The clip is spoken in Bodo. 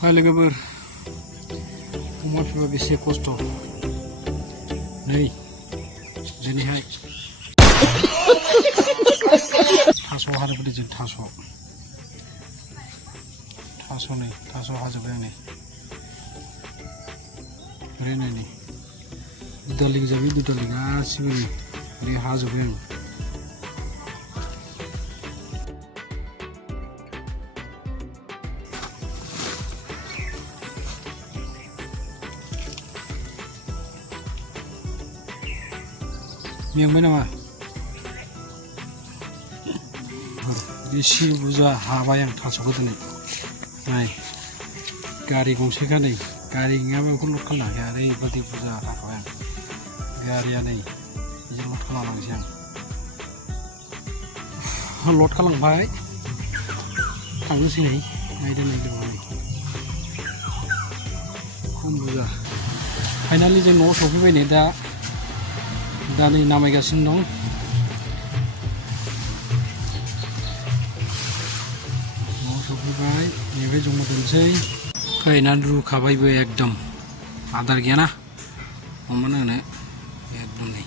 हाय लोगोफोर अमा फिसिबा बेसे खस्थ' नै दिनैहाय थास' हाजोबबाय जों थास' हाजोबबाय आं नै ओरै नै दुदालि गोजा बे दुदालि गासिबो नै ओरै हाजोबबाय आं मेंबाय नामा बेसे बुरजा हाबाय आं थास'खौ दिनै नाय गारि गंसेखा नै गारि गैयाबा बेखौ लड खालामनो हाया ओरैबायदि बुरजा हाखाबाय आं गारिया नै बेजों लड खालामलांसै आं लड खालामबाय थांनोसै नै नायदो खम बुरजा फाइनालि जों न'आव सफैबाय नै दा नै नामायगासिनो दं न'आव सफैबाय नैबे जमा दोनसै फैनानै रुखाबायबो एकदम आदार गैयाना अमानो होनो एकदम नै